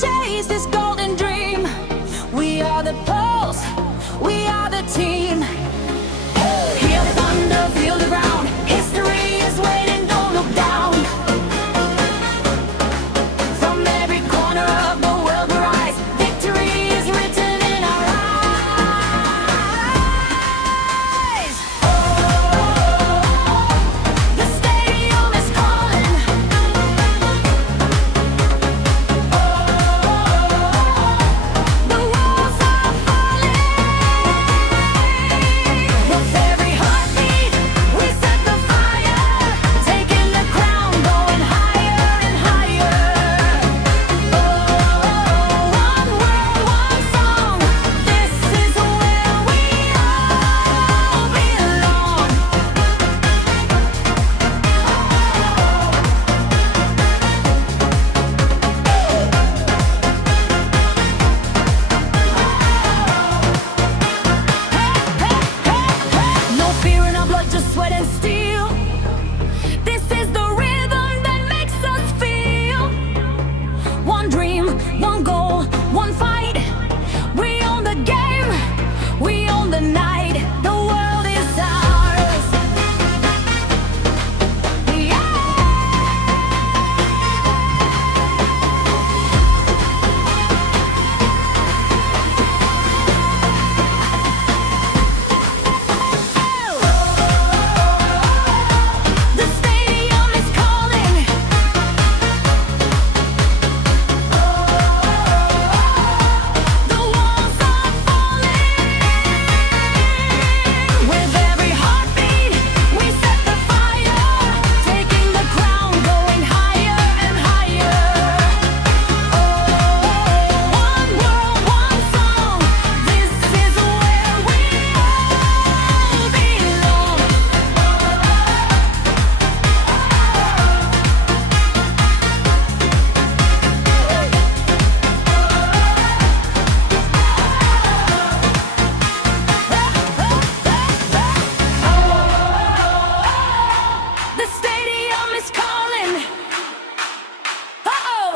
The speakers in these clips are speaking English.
chase this golden dream. We are the pulse, we are the team. Hear the thunder, feel the ground. History is waiting, don't look down. From every corner of the world we rise. Victory is written in our eyes. Oh, the stadium is calling. The walls are falling. With every heartbeat, we set the fire, taking the crown, going higher and higher. Oh, one world, one song. This is where we all belong. No fear in our blood, just sweat and steel. This is the rhythm that makes us feel. One dream, one goal, one fight. We own the game, we own the night. The world is ours. Yeah. The stadium is calling. The walls are falling. With every heartbeat, we set the fire, taking the crown, going higher and higher. Oh, one world, one song. This is where we all belong. The stadium is calling. Uh-oh.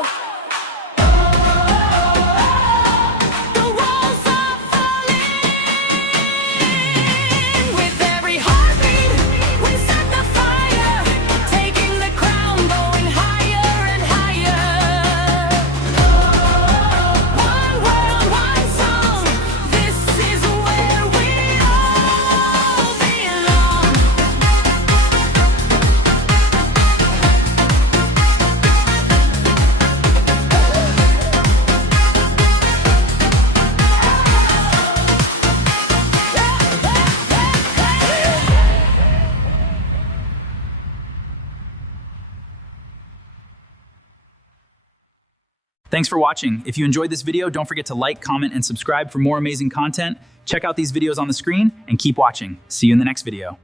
The walls are falling. With every heartbeat, we set the fire, taking the crown, going higher and higher. One world, one song. This is where we all belong. Thanks for watching. If you enjoyed this video, don't forget to like, comment, and subscribe for more amazing content. Check out these videos on the screen and keep watching. See you in the next video.